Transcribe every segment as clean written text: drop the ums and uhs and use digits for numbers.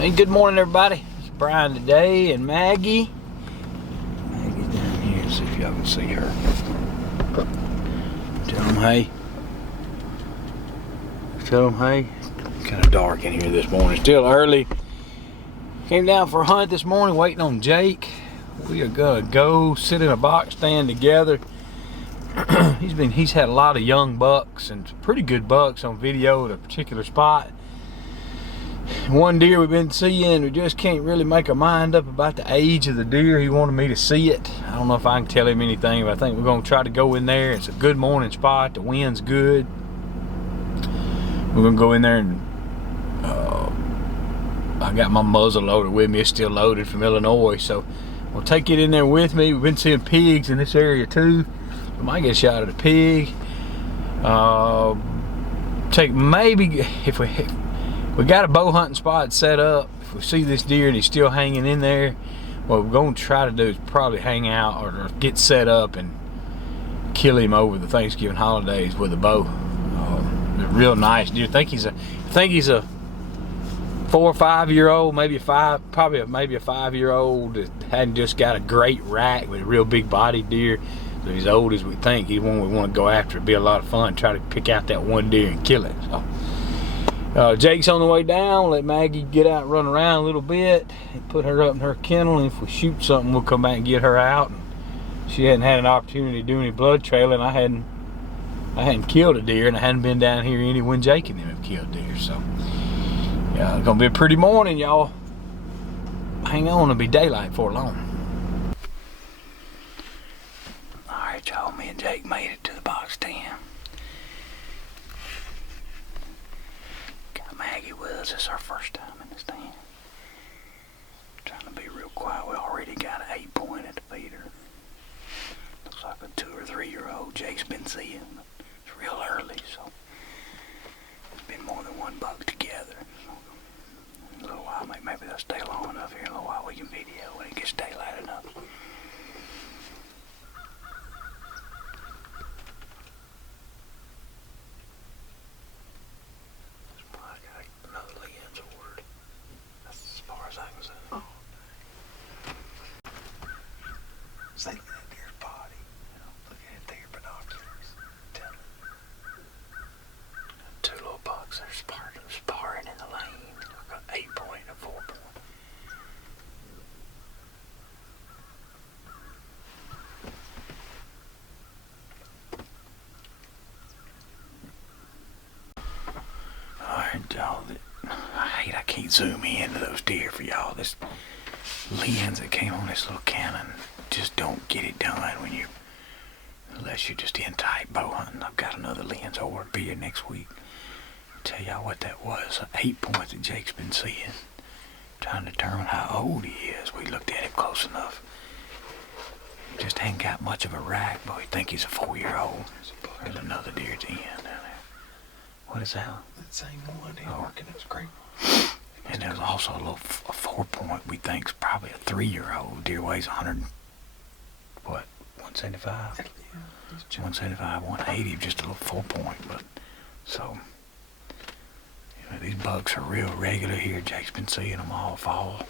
Hey, good morning, everybody. It's Brian today and Maggie. Maggie's down here. See if y'all can see her. Tell them hey. Tell them hey. It's kind of dark in here this morning. Still early. Came down for a hunt this morning, waiting on Jake. We are gonna go sit in a box stand together. He's had a lot of young bucks and pretty good bucks on video at a particular spot. One deer we've been seeing, we just can't really make our mind up about the age of the deer. He wanted me to see it. I don't know if I can tell him anything, but I think we're gonna try to go in there. It's a good morning spot. The wind's good. We're gonna go in there and I got my muzzle loader with me. It's still loaded from Illinois, so we'll take it in there with me. We've been seeing pigs in this area too. We might get a shot at a pig. Take maybe if we got a bow hunting spot set up. If we see this deer and he's still hanging in there, what we're going to try to do is probably hang out or get set up and kill him over the Thanksgiving holidays with a bow. A real nice deer. I think he's a 4 or 5 year old, maybe a 5 year old that hadn't just got a great rack with a real big body deer. So he's old as we think. He's one we want to go after. It'd be a lot of fun. Try to pick out that one deer and kill it. So. Jake's on the way down. Let Maggie get out and run around a little bit and put her up in her kennel, and if we shoot something we'll come back and get her out. And she hadn't had an opportunity to do any blood trailing. I hadn't killed a deer, and I hadn't been down here any when Jake and them have killed deer. So yeah, it's gonna be a pretty morning, y'all. Hang on, it'll be daylight before long. Alright, y'all, me and Jake made it to the box stand. Maggie with us. It's our first time in the stand. Trying to be real quiet. We already got an 8-point at the feeder. Looks like a 2 or 3 year old Jake's been seeing. It's real early, so it's been more than one buck together. So in a little while, maybe they'll stay long enough here. In a little while we can video when it gets daylight enough. Looking at deer's body, looking at their binoculars, telling two little bucks are sparring in the lane. I've got 8-point and a 4-point. Alright, y'all, I can't zoom in to those deer for y'all. This lens that came on this little Canon just don't get it done unless you're just in tight bow hunting. I've got another lens ordered, be here next week. I'll tell y'all what that was. 8 points that Jake's been seeing. Trying to determine how old he is. We looked at him close enough. He just ain't got much of a rack, but we think he's a 4-year-old. There's another deer at the end down there. What is that? That same one. He's working. It was great. And there's also a 4-point we think's probably a 3-year-old. Deer weighs 175? Yeah, 175, 180, just a little 4-point. But so, these bucks are real regular here. Jake's been seeing them all fall.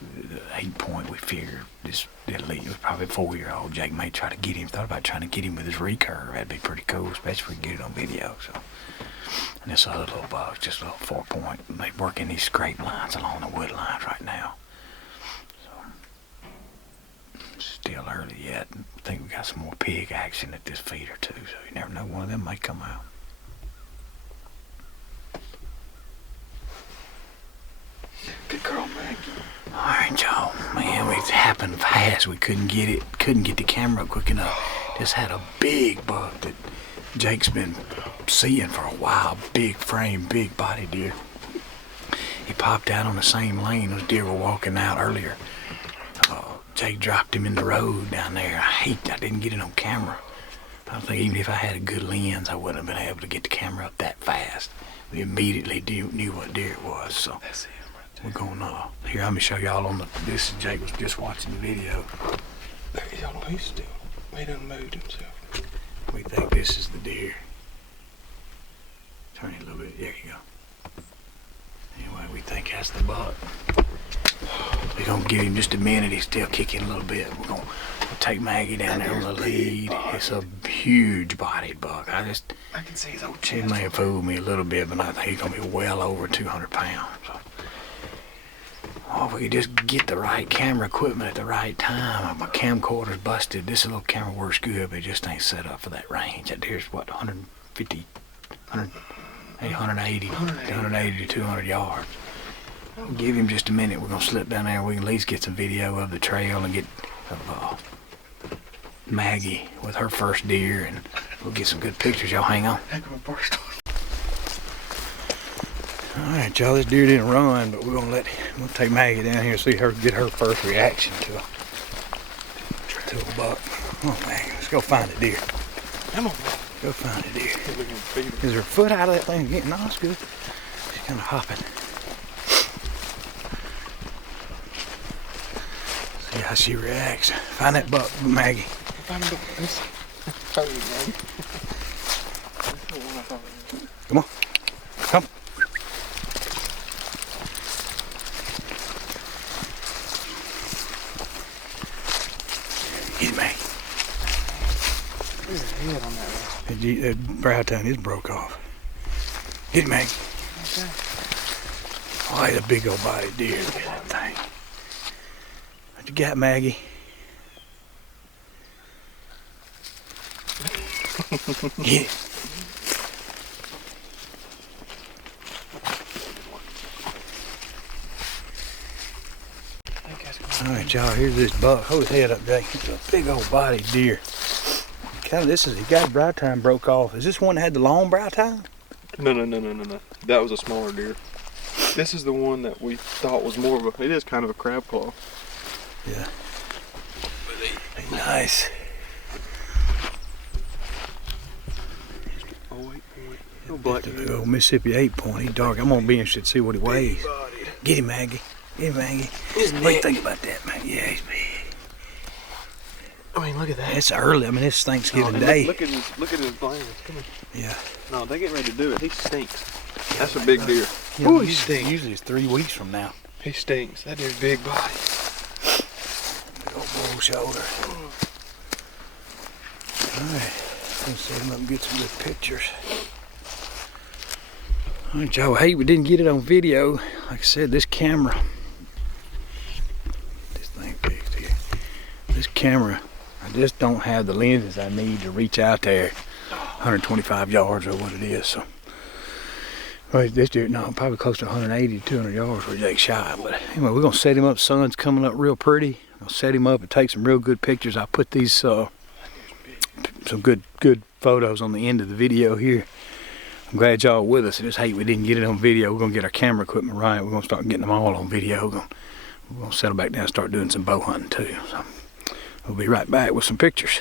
The 8-point we figured this it was probably a 4-year-old. Jake may try to get him. Thought about trying to get him with his recurve. That'd be pretty cool, especially if we can get it on video. So. And this other little buck, just a little 4-point. They're working these scrape lines along the wood lines right now. So, still early yet. I think we got some more pig action at this feeder too, so you never know, one of them might come out. Good girl, Maggie. Alright, y'all. Man, it happened fast. We couldn't get the camera up quick enough. Just had a big buck that Jake's been seeing for a while. Big frame, big body deer. He popped out on the same lane those deer were walking out earlier. Jake dropped him in the road down there. I didn't get it on camera. I think even if I had a good lens, I wouldn't have been able to get the camera up that fast. We immediately knew what deer it was. So that's him right there. We're going here. Let me show y'all on this. Jake was just watching the video. Y'all, he's still. He done moved himself. We think this is the deer. Turn it a little bit. There you go. Anyway, we think That's the buck. We're gonna give him just a minute. He's still kicking a little bit. We'll take Maggie down there on the lead. It's a huge bodied buck. I can see his old He chest. may have fooled me a little bit, but I think he's gonna be well over 200 pounds. So, oh, if we could just get the right camera equipment at the right time. My camcorder's busted. This little camera works good, but it just ain't set up for that range. That deer's what, 150, 180 to 200 yards. Give him just a minute. We're gonna slip down there. We can at least get some video of the trail and get Maggie with her first deer, and we'll get some good pictures. Y'all hang on. Heck of a burst. All right, y'all. This deer didn't run, but we'll take Maggie down here and see her get her first reaction to a buck. Oh man, let's go find a deer. Come on. Go find a deer. Is her foot out of that thing again? No, it's good. She's kind of hopping. See how she reacts. Find that buck, Maggie. Find a buck. Come on. Come. Get it, Maggie. There's a head on that one. That brow tine is broke off. Get it, Maggie. Okay. Oh, it's a big old body deer. Look at that thing. What you got, Maggie? Get it. All right, y'all. Here's this buck. Hold his head up, Jake. It's a big old body deer. Kind of. He got brow tine broke off. Is this one that had the long brow tine? No. That was a smaller deer. This is the one that we thought was more of a. It is kind of a crab claw. Yeah. Nice. Oh, 8 point. No black Big old Mississippi 8-point. He's dark. I'm gonna be interested to see what he weighs. Get him, Maggie. Get him, Maggie. What do you think about that, Maggie? Yeah, he's big. I mean, look at that. It's early. I mean, it's Thanksgiving No, Day. Look at his glands. Come on. Yeah. No, they getting ready to do it. He stinks. That's a big deer. Yeah, Ooh, he stinks. Usually it's 3 weeks from now. He stinks. That deer's big body. Big old bull shoulder. Alright. Let's set him up and get some good pictures. Alright, y'all. Hey, we didn't get it on video. Like I said, this camera. This thing fixed here. This camera, I just don't have the lenses I need to reach out there 125 yards or what it is. So, well, this deer, no, probably close to 180 to 200 yards where Jake's shot. But anyway, we're gonna set him up. Sun's coming up real pretty. I'll set him up and take some real good pictures. I'll put these some good photos on the end of the video here. I'm glad y'all are with us. I just hate we didn't get it on video. We're gonna get our camera equipment right. We're gonna start getting them all on video. We're gonna settle back down and start doing some bow hunting too. So we'll be right back with some pictures.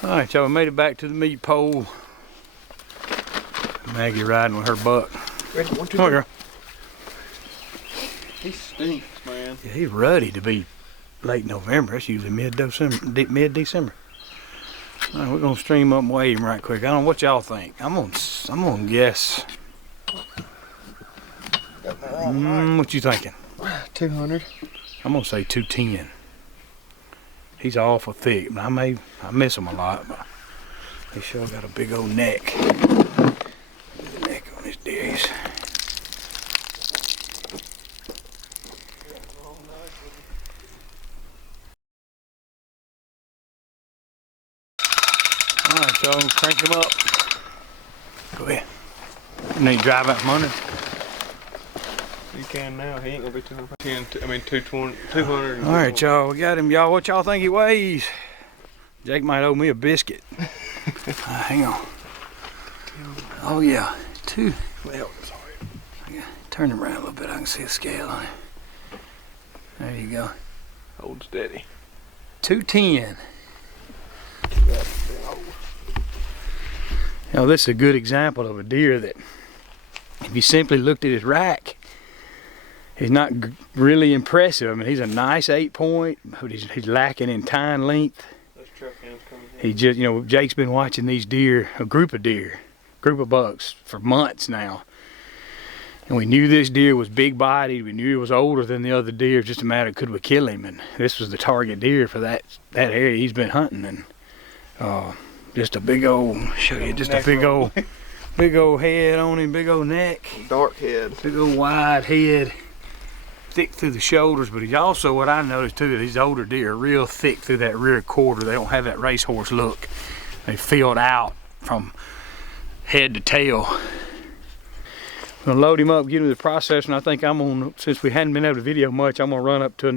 All right, y'all, we made it back to the meat pole. Maggie riding with her buck. Ready? 1, 2, Come on, girl. He stinks, man. Yeah, he's ready to be late November. That's usually mid-December. All right, we're gonna stream up and weigh him right quick. I don't know what y'all think. I'm gonna guess. What you thinking? 200. I'm gonna say 210. He's awful thick, but I miss him a lot, but he sure got a big old neck. Neck on his deers. All right, y'all, crank him up. Go ahead. You need to drive out from under? You can now. He ain't gonna be 200. 220, 200. All right, y'all, we got him. Y'all, what y'all think he weighs? Jake might owe me a biscuit. Hang on. Oh yeah, Well, sorry. turn him around a little bit. I can see a scale on it. There you go. Hold steady. 210. Now this is a good example of a deer that, if you simply looked at his rack, he's not really impressive. I mean, he's a nice 8-point, but he's lacking in tine length. Those trail cams coming in. He just, you know, Jake's been watching these deer, a group of bucks for months now. And we knew this deer was big bodied. We knew he was older than the other deer. Just a matter of could we kill him? And this was the target deer for that area he's been hunting. And just a big old, show you, just a big old head on him, big old neck. Dark head. Big old wide head, thick through the shoulders. But he's also, what I noticed too, these older deer are real thick through that rear quarter. They don't have that racehorse look. They filled out from head to tail. I'm gonna load him up, get him to the processor, and I think I'm gonna, since we hadn't been able to video much, I'm gonna run up to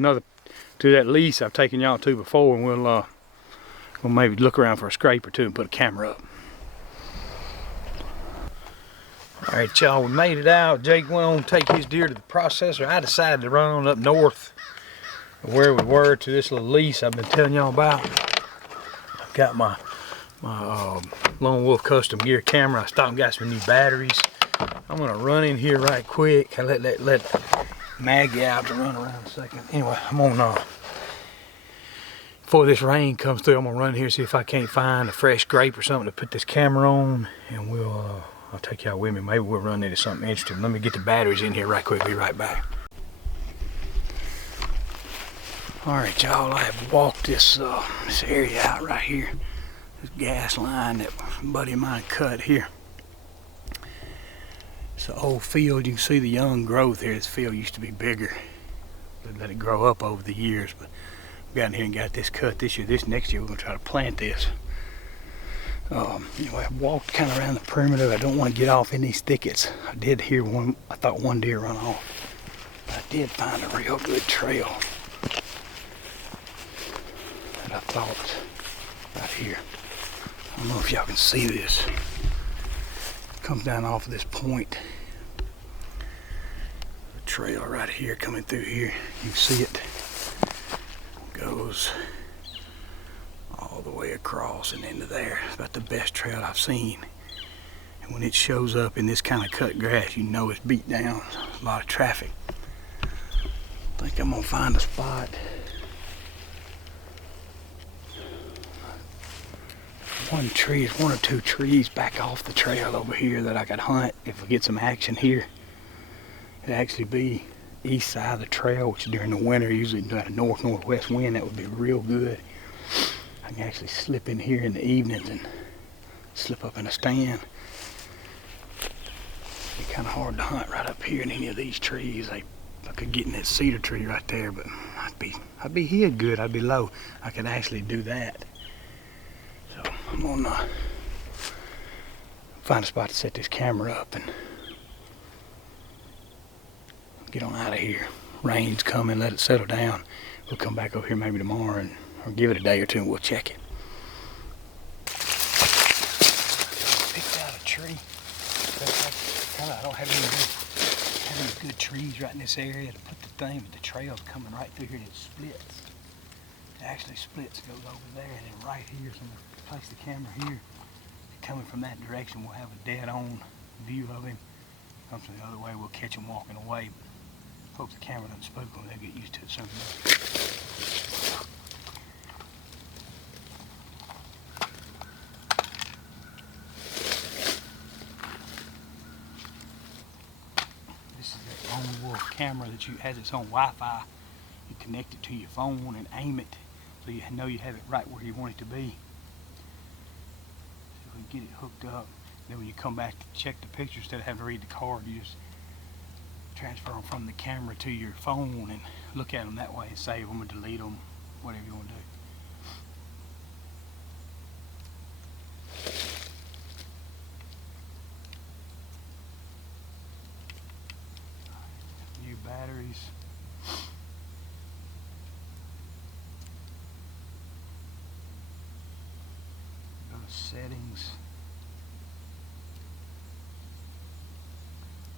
that lease I've taken y'all to before, and we'll maybe look around for a scrape or two and put a camera up. All right, y'all, we made it out. Jake went on to take his deer to the processor. I decided to run on up north of where we were to this little lease I've been telling y'all about. I've got my Lone Wolf custom gear camera. I stopped and got some new batteries. I'm gonna run in here right quick. I let Maggie out to run around a second. Anyway, I'm gonna, before this rain comes through, I'm gonna run here and see if I can't find a fresh grape or something to put this camera on, and I'll take y'all with me. Maybe we'll run into something interesting. Let me get the batteries in here right quick. Be right back. All right, y'all. I have walked this area out right here. This gas line that a buddy of mine cut here. It's an old field. You can see the young growth here. This field used to be bigger. They let it grow up over the years, but we got in here and got this cut this year. This next year we're gonna try to plant this. Anyway, I walked kind of around the perimeter. I don't want to get off in these thickets. I did hear one. I thought one deer run off, but I did find a real good trail that I thought right here. I don't know if y'all can see this. Comes down off of this point. The trail right here coming through here. You can see it. Goes all the way across and into there. It's about the best trail I've seen. And when it shows up in this kind of cut grass, you know it's beat down. There's a lot of traffic. I think I'm gonna find a spot. One or two trees back off the trail over here that I could hunt if we get some action here. It'd actually be east side of the trail, which during the winter usually got a north-northwest wind. That would be real good. I can actually slip in here in the evenings and slip up in a stand. It'd be kind of hard to hunt right up here in any of these trees. I could get in that cedar tree right there, but I'd be hid good. I'd be low. I could actually do that. So I'm gonna find a spot to set this camera up and get on out of here. Rain's coming, let it settle down. We'll come back over here maybe tomorrow or give it a day or two and we'll check it. Picked out a tree. I don't have any good trees right in this area to put the thing, but the trail's coming right through here and it splits. It actually splits, goes over there, and then right here, so I'm gonna place the camera here. Coming from that direction, we'll have a dead-on view of him. Comes from the other way, we'll catch him walking away. Hope the camera doesn't spook them, they'll get used to it soon. This is that Lone Wolf camera that has its own Wi-Fi. You connect it to your phone and aim it so you know you have it right where you want it to be. So we get it hooked up. Then when you come back to check the picture, instead of having to read the card, you just transfer them from the camera to your phone and look at them that way and save them or delete them, whatever you want to do. New batteries. Go to settings.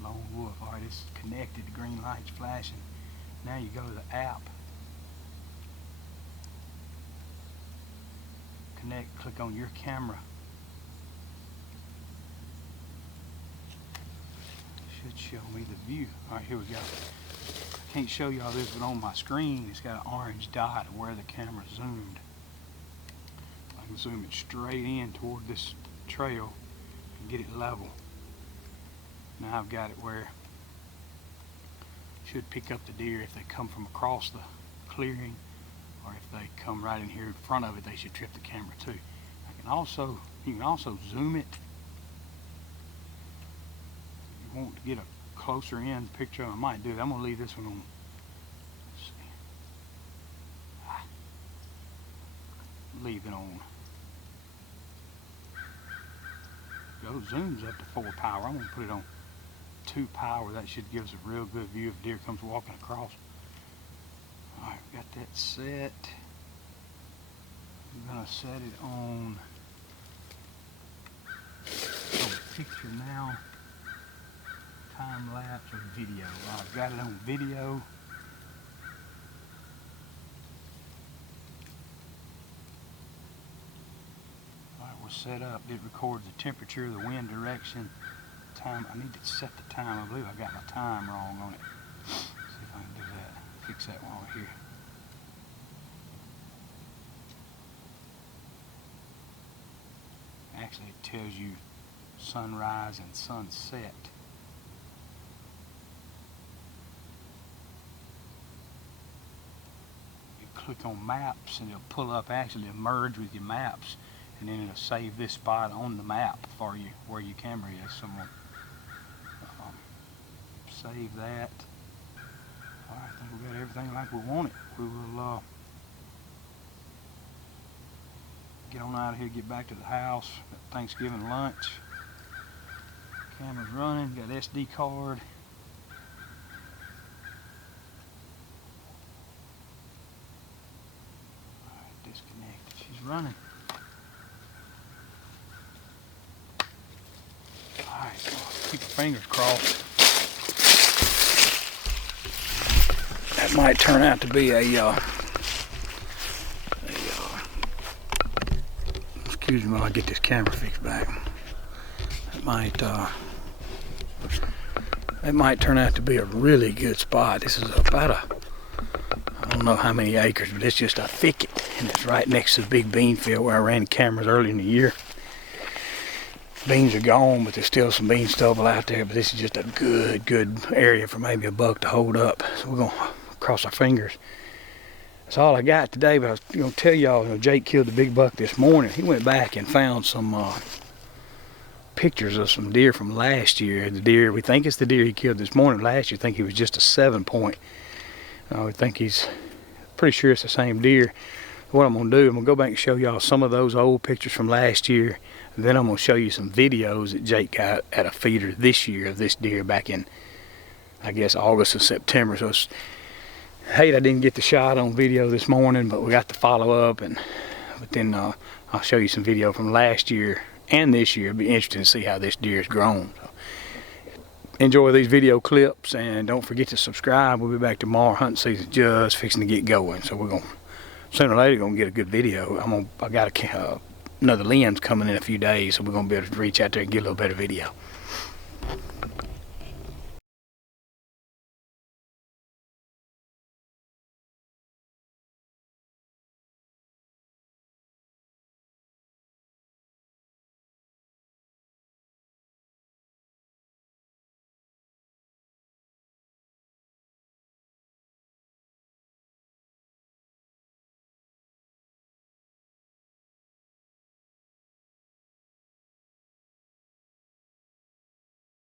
Lone Wolf. Alright, it's connected. The green light's flashing. Now you go to the app. Connect. Click on your camera. should show me the view. All right, here we go. I can't show y'all this, but on my screen, it's got an orange dot of where the camera zoomed. I can zoom it straight in toward this trail and get it level. Now I've got it where it should pick up the deer if they come from across the clearing, or if they come right in here in front of it, they should trip the camera too. You can also zoom it. If you want to get a closer in picture, I might do it. I'm gonna leave this one on. Let's see. Leave it on. Go zooms up to 4 power. I'm gonna put it on 2 power. That should give us a real good view if deer comes walking across. Alright, got that set. I'm gonna set it on picture now, time lapse, or video. I've got it on video. Alright, we're set up. It records the temperature, the wind direction, time. I need to set the time. I believe I got my time wrong on it. See if I can do that. Fix that while we're here. Actually, it tells you sunrise and sunset. You click on maps and it'll pull up, actually it'll merge with your maps, and then it'll save this spot on the map for you where your camera is. Someone save that. Alright, I think we got everything like we want it. We will get on out of here, get back to the house. Got Thanksgiving lunch. Camera's running, got SD card. Alright, disconnected. She's running. Alright, keep your fingers crossed. That might turn out to be excuse me while I get this camera fixed back. It might turn out to be a really good spot. This is about I don't know how many acres, but it's just a thicket, and it's right next to the big bean field where I ran cameras early in the year. Beans are gone, but there's still some bean stubble out there, but this is just a good area for maybe a buck to hold up. So we're gonna cross our fingers. That's all I got today, but I was gonna tell y'all, Jake killed the big buck this morning. He went back and found some pictures of some deer from last year. The deer, we think it's the deer he killed this morning. Last year, I think he was just a 7-point. We think he's pretty sure it's the same deer. What I'm gonna do, I'm gonna go back and show y'all some of those old pictures from last year. And then I'm gonna show you some videos that Jake got at a feeder this year of this deer back in, I guess, August or September. So it's, hate I didn't get the shot on video this morning, but we got the follow up, but then I'll show you some video from last year and this year. It'll be interesting to see how this deer has grown. So enjoy these video clips, and don't forget to subscribe. We'll be back tomorrow. Hunting season just fixing to get going, so we're gonna sooner or later gonna get a good video. I got another lens coming in a few days, so we're gonna be able to reach out there and get a little better video.